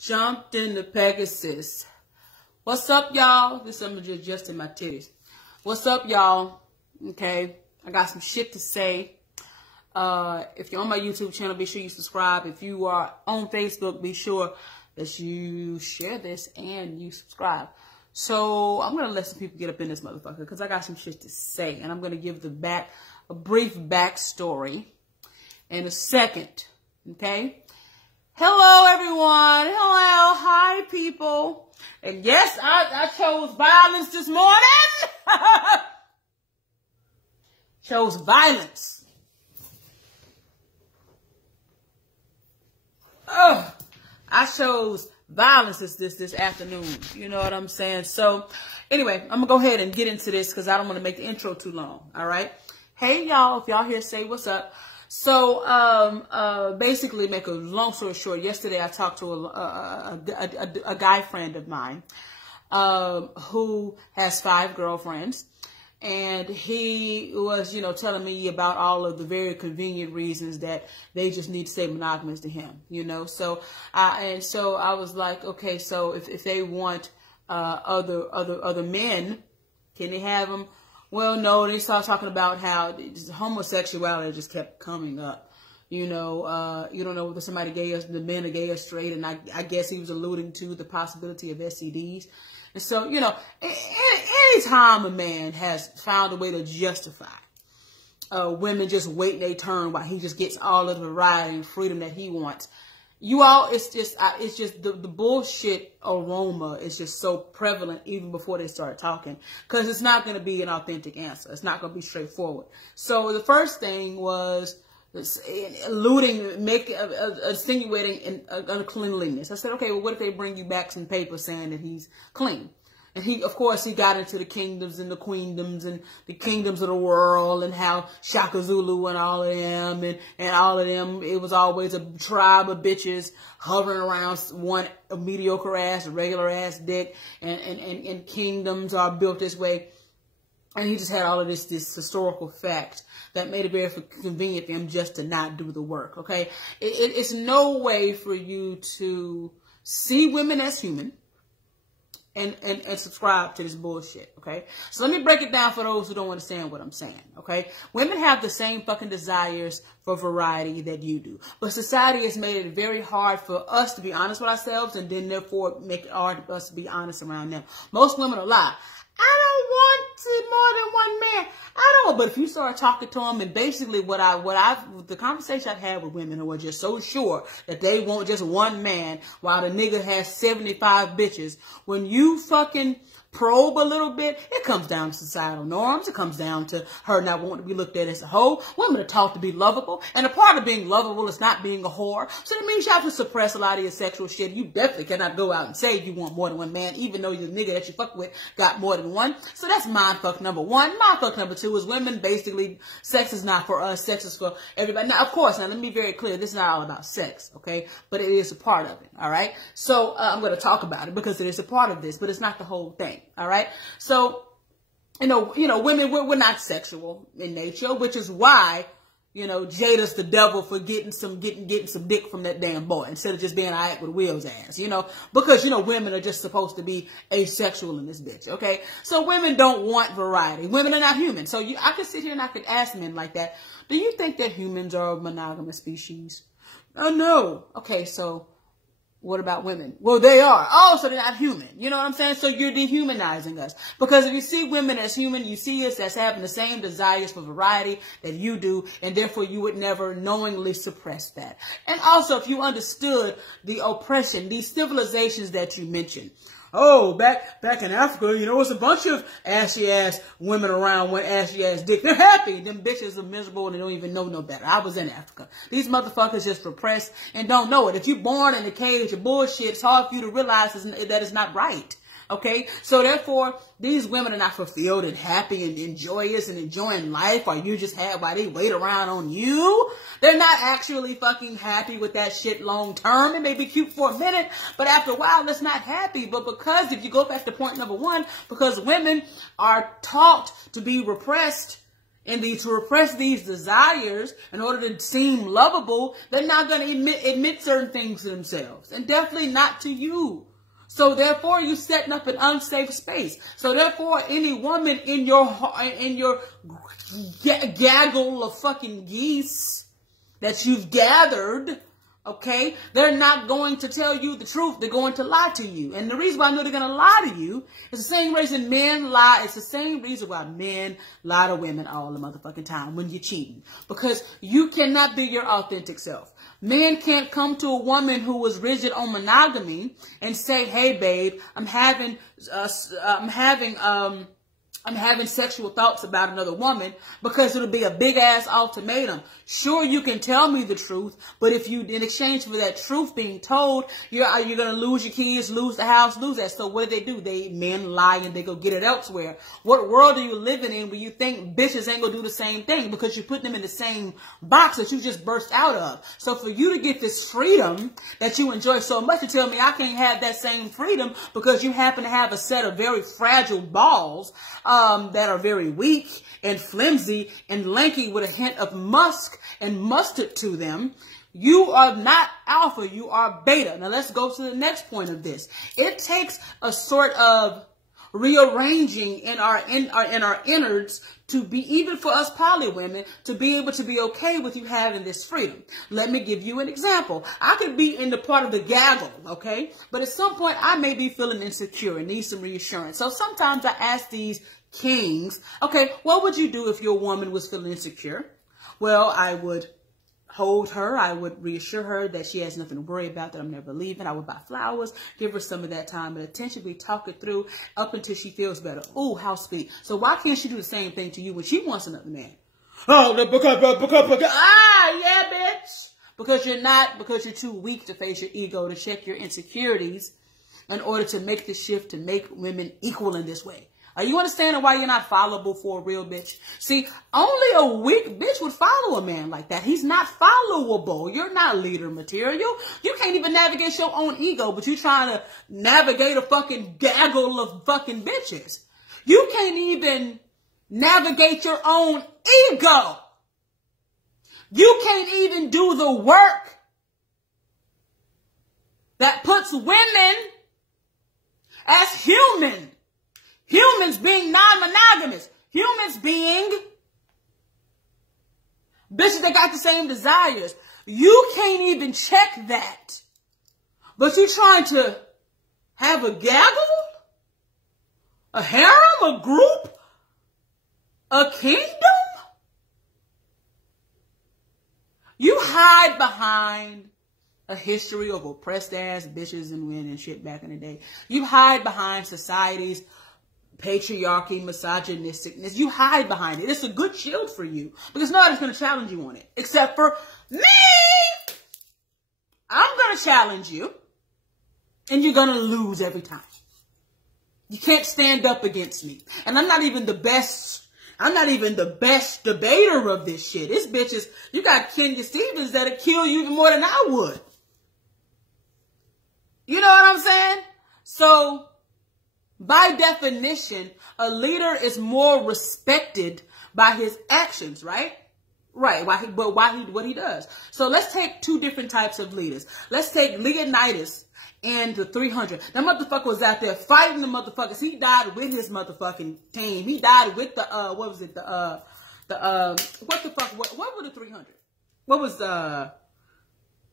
Jumped into Pegasus. What's up, y'all? This I'm just adjusting my titties. What's up, y'all? Okay, I got some shit to say. If you're on my YouTube channel, be sure you subscribe. If you are on Facebook, be sure that you share this and you subscribe. So I'm gonna let some people get up in this motherfucker because I got some shit to say, and I'm gonna give a brief backstory in a second. Okay. Hello, everyone. Hello. Hi, people. And yes, I chose violence this morning. Chose violence. Oh, I chose violence this afternoon. You know what I'm saying? So anyway, I'm gonna go ahead and get into this because I don't want to make the intro too long. All right. Hey, y'all. If y'all here, say what's up. So, basically, make a long story short, yesterday I talked to a guy friend of mine, who has 5 girlfriends, and he was, telling me about all of the very convenient reasons that they just need to stay monogamous to him, so I was like, okay, so if they want, other men, can they have them? Well, no, they started talking about how homosexuality just kept coming up. You don't know whether somebody gay or the men are gay or straight, and I guess he was alluding to the possibility of STDs. And so, anytime a man has found a way to justify women just waiting their turn while he just gets all of the variety and freedom that he wants, it's just the bullshit aroma is just so prevalent even before they start talking, because it's not going to be an authentic answer. It's not going to be straightforward. So the first thing was insinuating uncleanliness. I said, okay, well, what if they bring you back some paper saying that he's clean? And of course, he got into the kingdoms and the queendoms and the kingdoms of the world and how Shaka Zulu and all of them and all of them, it was always a tribe of bitches hovering around one mediocre ass, regular ass dick, and kingdoms are built this way. And he just had all of this historical fact that made it very convenient for him just to not do the work. Okay. It's no way for you to see women as human and subscribe to this bullshit, okay? So let me break it down for those who don't understand what I'm saying, okay? Women have the same fucking desires for variety that you do. But society has made it very hard for us to be honest with ourselves, and then therefore make it hard for us to be honest around them. Most women will lie. I don't want more than one man. I don't. But if you start talking to them, and basically the conversation I've had with women who are just so sure that they want just one man while the nigga has 75 bitches, when you fucking probe a little bit, it comes down to societal norms. It comes down to her not wanting to be looked at as a hoe. Women are taught to be lovable. And a part of being lovable is not being a whore. So that means you have to suppress a lot of your sexual shit. You definitely cannot go out and say you want more than one man, even though your nigga that you fuck with got more than one. So that's mindfuck number 1. Mindfuck number 2 is women basically, sex is not for us. Sex is for everybody. Now, of course, let me be very clear. This is not all about sex, okay? But it is a part of it, all right? So I'm going to talk about it because it is a part of this, but it's not the whole thing. All right. So, women, we're not sexual in nature, which is why, Jada's the devil for getting some dick from that damn boy instead of just being all right with Will's ass, because, women are just supposed to be asexual in this bitch. Okay. So women don't want variety. Women are not human. So I could sit here and I could ask men like that. Do you think that humans are a monogamous species? Oh, no. Okay. So what about women? Well, they are. Oh, so they're not human. You know what I'm saying? So you're dehumanizing us. Because if you see women as human, you see us as having the same desires for variety that you do, and therefore you would never knowingly suppress that. And also, if you understood the oppression, these civilizations that you mentioned. Oh, back in Africa, it's a bunch of ashy ass women around with ashy ass dick. They're happy. Them bitches are miserable and they don't even know no better. I was in Africa. These motherfuckers just repressed and don't know it. If you're born in a cage of bullshit, it's hard for you to realize that it's not right. Okay, so therefore, these women are not fulfilled and happy and joyous and enjoying life, or you just have while they wait around on you. They're not actually fucking happy with that shit long term. It may be cute for a minute, but after a while, it's not happy. But because if you go back to point number 1, because women are taught to be repressed and to repress these desires in order to seem lovable, they're not going to admit certain things to themselves, and definitely not to you. So therefore, you're setting up an unsafe space. So therefore, any woman in your gaggle of fucking geese that you've gathered, okay, they're not going to tell you the truth. They're going to lie to you. And the reason why I know they're going to lie to you is the same reason men lie. It's the same reason why men lie to women all the motherfucking time when you're cheating. Because you cannot be your authentic self. Men can't come to a woman who was rigid on monogamy and say, hey, babe, I'm having sexual thoughts about another woman, because it'll be a big ass ultimatum. Sure, you can tell me the truth, but if you, in exchange for that truth being told, you're going to lose your kids, lose the house, lose that. So what do? Men lie and they go get it elsewhere. What world are you living in where you think bitches ain't going to do the same thing because you put them in the same box that you just burst out of? So for you to get this freedom that you enjoy so much, you tell me I can't have that same freedom because you happen to have a set of very fragile balls that are very weak and flimsy and lanky with a hint of musk and mustard to them. You are not alpha, you are beta. Now let's go to the next point of this. It takes a sort of rearranging in our innards to be, even for us poly women, to be able to be okay with you having this freedom. Let me give you an example. I could be in the part of the gaggle, okay? But at some point I may be feeling insecure and need some reassurance. So sometimes I ask these kings, okay, what would you do if your woman was feeling insecure? Well, I would hold her. I would reassure her that she has nothing to worry about, that I'm never leaving. I would buy flowers, give her some of that time and attention. We talk it through up until she feels better. Oh, how sweet. So why can't she do the same thing to you when she wants another man? Oh, yeah, bitch. Because you're too weak to face your ego, to check your insecurities in order to make the shift to make women equal in this way. Are you understanding why you're not followable for a real bitch? See, only a weak bitch would follow a man like that. He's not followable. You're not leader material. You can't even navigate your own ego, but you're trying to navigate a fucking gaggle of fucking bitches. You can't even navigate your own ego. You can't even do the work that puts women as human. Humans being non-monogamous. Humans being bitches that got the same desires. You can't even check that. But you're trying to have a gaggle? A harem? A group? A kingdom? You hide behind a history of oppressed ass bitches and women and shit back in the day. You hide behind society's patriarchy, misogynisticness. You hide behind it. It's a good shield for you because nobody's going to challenge you on it except for me. I'm going to challenge you and you're going to lose every time. You can't stand up against me. And I'm not even the best debater of this shit. This bitches, you got Kenya Stevens that'll kill you even more than I would. You know what I'm saying? So, by definition, a leader is more respected by his actions, right? Right. What he does. So let's take two different types of leaders. Let's take Leonidas and the 300. That motherfucker was out there fighting the motherfuckers. He died with his motherfucking team. He died with the, what was it? What were the 300? What was,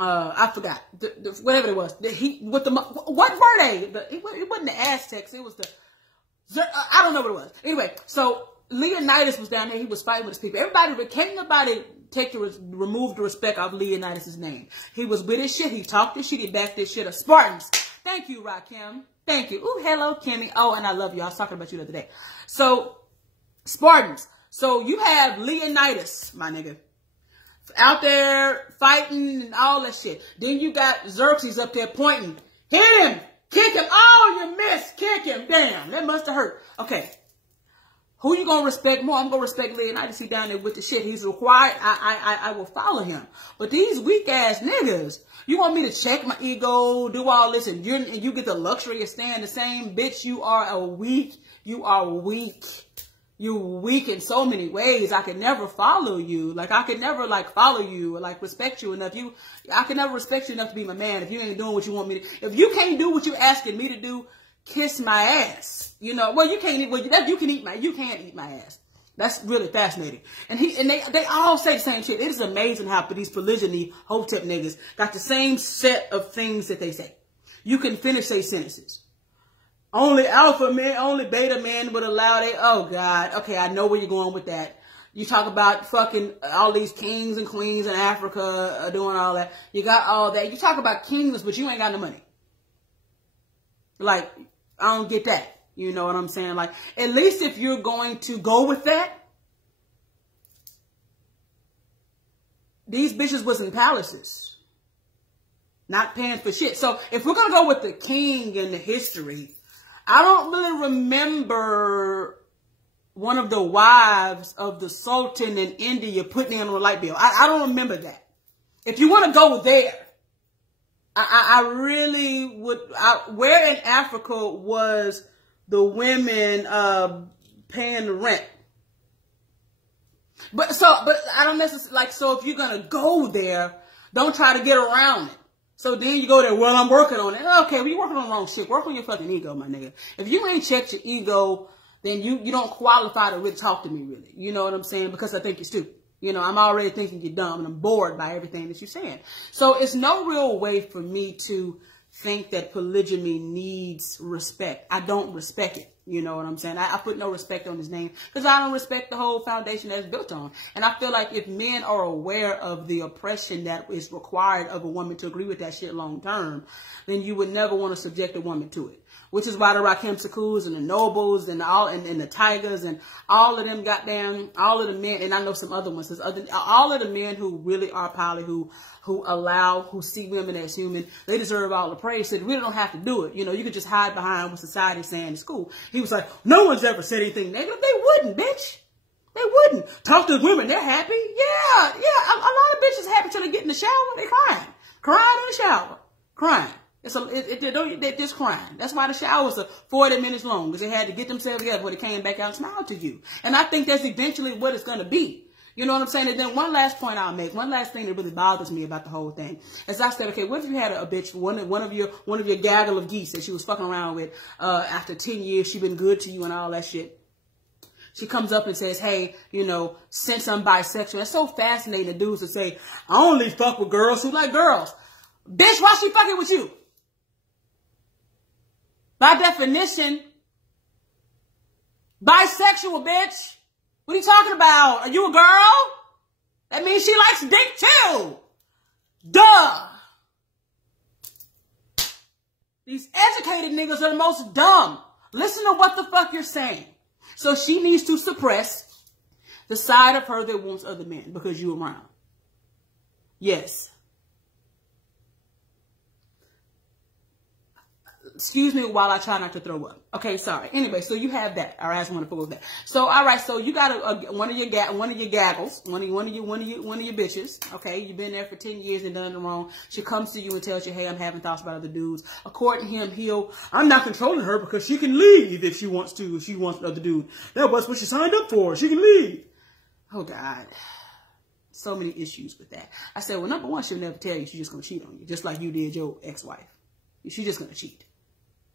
I forgot. Whatever it was. What were they? It wasn't the Aztecs. It was I don't know what it was. Anyway, so Leonidas was down there. He was fighting with his people. Can't nobody remove the respect of Leonidas' name. He was with his shit. He talked his shit. He backed his shit up. Spartans. Thank you, Rakim. Thank you. Ooh, hello, Kimmy. Oh, and I love you. I was talking about you the other day. So, Spartans. So, you have Leonidas, my nigga, out there fighting and all that shit. Then you got Xerxes up there pointing. Hit him! Kick him! Oh, you missed! Kick him! Damn, that must have hurt. Okay. Who you gonna respect more? I'm gonna respect Leonidas. He down there with the shit. He's required. I will follow him. But these weak ass niggas, you want me to check my ego, do all this, and you get the luxury of staying the same? Bitch, you are weak. You're weak in so many ways. I could never follow you. Like, I could never, like, follow you or, like, respect you enough. I could never respect you enough to be my man if you ain't doing what you want me to. If you can't do what you're asking me to do, kiss my ass. You know, well, you can't eat, well, you can't eat my ass. That's really fascinating. And they all say the same shit. It is amazing how these polygyny hotep niggas got the same set of things that they say. You can finish their sentences. Only alpha men, only beta men would allow they, oh God. Okay, I know where you're going with that. You talk about fucking all these kings and queens in Africa doing all that. You got all that. You talk about kingdoms, but you ain't got no money. Like, I don't get that. You know what I'm saying? Like, at least if you're going to go with that, these bitches was in palaces, not paying for shit. So if we're going to go with the king and the history, I don't really remember one of the wives of the Sultan in India putting in a light bill. I don't remember that. If you want to go there, I really would. Where in Africa was the women paying the rent? But I don't necessarily, like, so if you're going to go there, don't try to get around it. So then you go there, well, I'm working on it. Okay, well, you're working on the wrong shit. Work on your fucking ego, my nigga. If you ain't checked your ego, then you don't qualify to really talk to me, really. You know what I'm saying? Because I think you're stupid. You know, I'm already thinking you're dumb, and I'm bored by everything that you're saying. So it's no real way for me to think that polygamy needs respect. I don't respect it. You know what I'm saying? I put no respect on his name because I don't respect the whole foundation that it's built on. And I feel like if men are aware of the oppression that is required of a woman to agree with that shit long term, then you would never want to subject a woman to it. Which is why the Rakim Sakus and the Nobles and and the Tigers and all of them goddamn, all of the men, and I know some other ones, all of the men who really are poly, who see women as human, they deserve all the praise. So they really don't have to do it. You know, you can just hide behind what society's saying in school. He was like, no one's ever said anything negative. They wouldn't, bitch. They wouldn't. Talk to the women. They're happy. Yeah. A lot of bitches happy till they get in the shower. They crying in the shower, crying. They're just crying. That's why the showers are 40 minutes long, because they had to get themselves together before they came back out and smiled to you. And I think that's eventually what it's going to be. You know what I'm saying? And then one last point I'll make, one last thing that really bothers me about the whole thing, is I said, okay, what if you had a bitch, one of your gaggle of geese that she was fucking around with, after 10 years, she been good to you and all that shit. She comes up and says, hey, you know, since I'm bisexual, it's so fascinating to dudes to say, I only fuck with girls who like girls. Bitch, why she fucking with you? By definition, bisexual, bitch. What are you talking about? Are you a girl? That means she likes dick too. Duh. These educated niggas are the most dumb. Listen to what the fuck you're saying. So she needs to suppress the side of her that wants other men because you around. Yes. Excuse me while I try not to throw up. Okay, sorry. Anyway, so you have that. All right, I just want to put that. So, all right, so you got one of your gaggles, one of your bitches. Okay, you've been there for 10 years and done it wrong. She comes to you and tells you, hey, I'm having thoughts about other dudes. According to him, I'm not controlling her because she can leave if she wants to. If she wants another dude, that was what she signed up for. She can leave. Oh God, so many issues with that. I said, well, number one, she'll never tell you she's just gonna cheat on you, just like you did your ex-wife. She's just gonna cheat.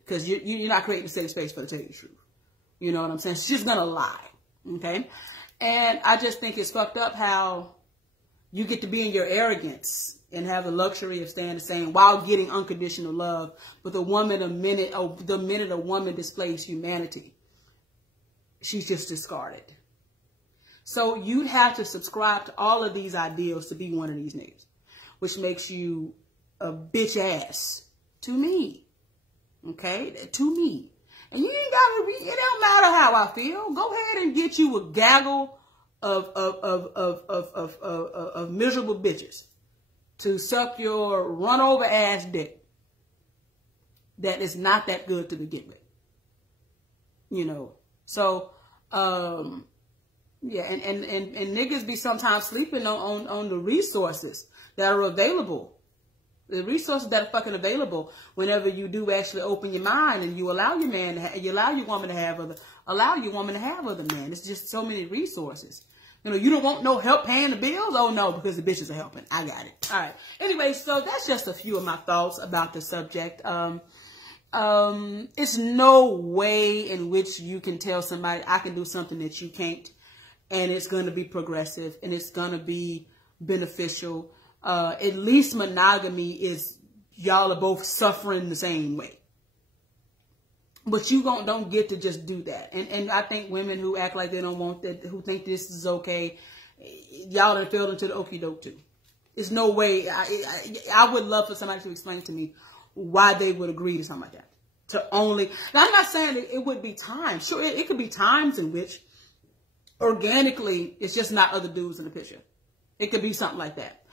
Because you're not creating a safe space for her to tell you the truth. You know what I'm saying? She's going to lie. Okay? And I just think it's fucked up how you get to be in your arrogance and have the luxury of staying the same while getting unconditional love. But the minute a woman displays humanity, she's just discarded. So you have to subscribe to all of these ideals to be one of these niggas, which makes you a bitch ass to me. Okay, to me. And you ain't gotta it don't matter how I feel. Go ahead and get you a gaggle of miserable bitches to suck your run over ass dick that is not that good to begin with. You know. So yeah, and niggas be sometimes sleeping on the resources that are available The resources that are fucking available whenever you do actually open your mind and you allow your man to you allow your woman to have other men. It's just so many resources. You know, you don't want no help paying the bills? Oh no, because the bitches are helping. I got it. All right. Anyway, so that's just a few of my thoughts about the subject. It's no way in which you can tell somebody I can do something that you can't, and it's going to be progressive and it's going to be beneficial. At least monogamy is y'all are both suffering the same way. But you don't get to just do that. And I think women who act like they don't want that, who think this is okay, y'all done fell into the okie doke too. There's no way. I would love for somebody to explain to me why they would agree to something like that. Now I'm not saying it would be times. Sure, it could be times in which organically it's just not other dudes in the picture. It could be something like that.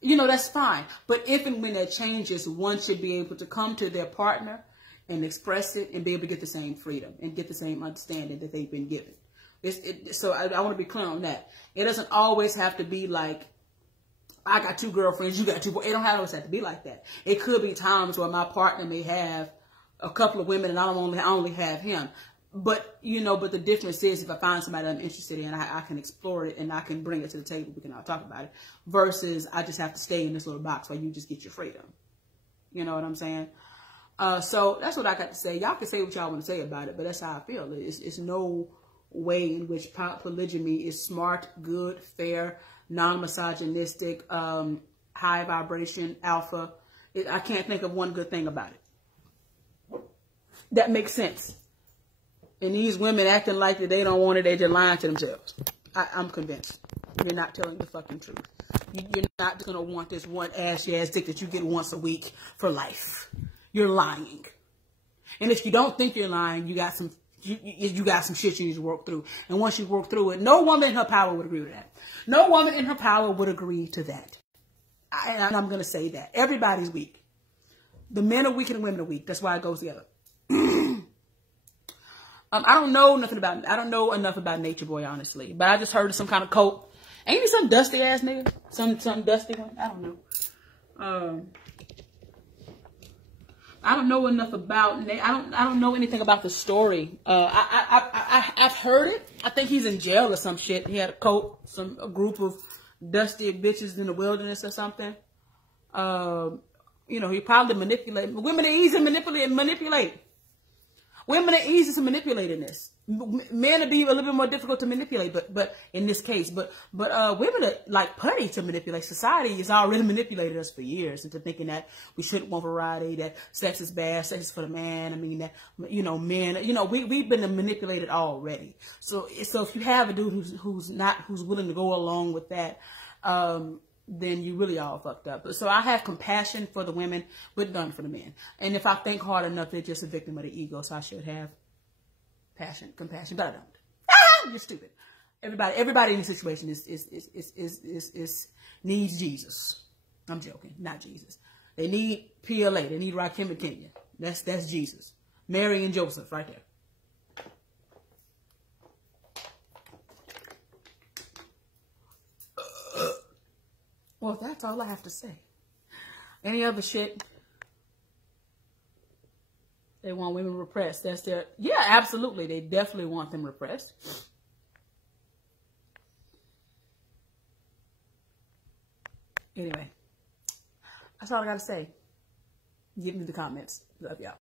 You know, that's fine. But if and when that changes, one should be able to come to their partner and express it and be able to get the same freedom and get the same understanding that they've been given. So I want to be clear on that. It doesn't always have to be like, I got 2 girlfriends, you got 2 boys. It don't always have to be like that. It could be times where my partner may have a couple of women and I only have him. But, you know, but the difference is if I find somebody I'm interested in, I can explore it and I can bring it to the table. We can all talk about it. Versus I just have to stay in this little box where you just get your freedom. You know what I'm saying? So that's what I got to say. Y'all can say what y'all want to say about it, but that's how I feel. It's no way in which polygamy is smart, good, fair, non-misogynistic, high vibration, alpha. I can't think of one good thing about it. That makes sense. And these women acting like that they don't want it, they're just lying to themselves. I'm convinced. You're not telling the fucking truth. You're not just going to want this one ass dick that you get once a week for life. You're lying. And if you don't think you're lying, you got some shit you need to work through. And once you work through it, no woman in her power would agree to that. No woman in her power would agree to that. And I'm going to say that. Everybody's weak. The men are weak and the women are weak. That's why it goes together. I don't know enough about Nature Boy, honestly. But I just heard of some kind of cult. Ain't he some dusty ass nigga? Some dusty one? I don't know. I don't know enough about. I don't know anything about the story. I've heard it. I think he's in jail or some shit. He had a cult, a group of dusty bitches in the wilderness or something. You know, he probably manipulated women. Are easy to manipulate. Women are easy to manipulate in this. Men would be a little bit more difficult to manipulate, but in this case, but women are like putty to manipulate. Society has already manipulated us for years into thinking that we shouldn't want variety, that sex is bad, sex is for the man. I mean that, you know, men, you know, we've been manipulated already. So if you have a dude who's willing to go along with that, then you really all fucked up. So I have compassion for the women, but none for the men. And if I think hard enough, they're just a victim of the ego. So I should have compassion, but I don't. Ah, you're stupid. Everybody in the situation is needs Jesus. I'm joking, not Jesus. They need PLA. They need Rakim and Kenya. That's Jesus. Mary and Joseph, right there. Well, that's all I have to say. Any other shit? They want women repressed. That's their... Yeah, absolutely. They definitely want them repressed. Anyway, that's all I got to say. Give me the comments. Love y'all.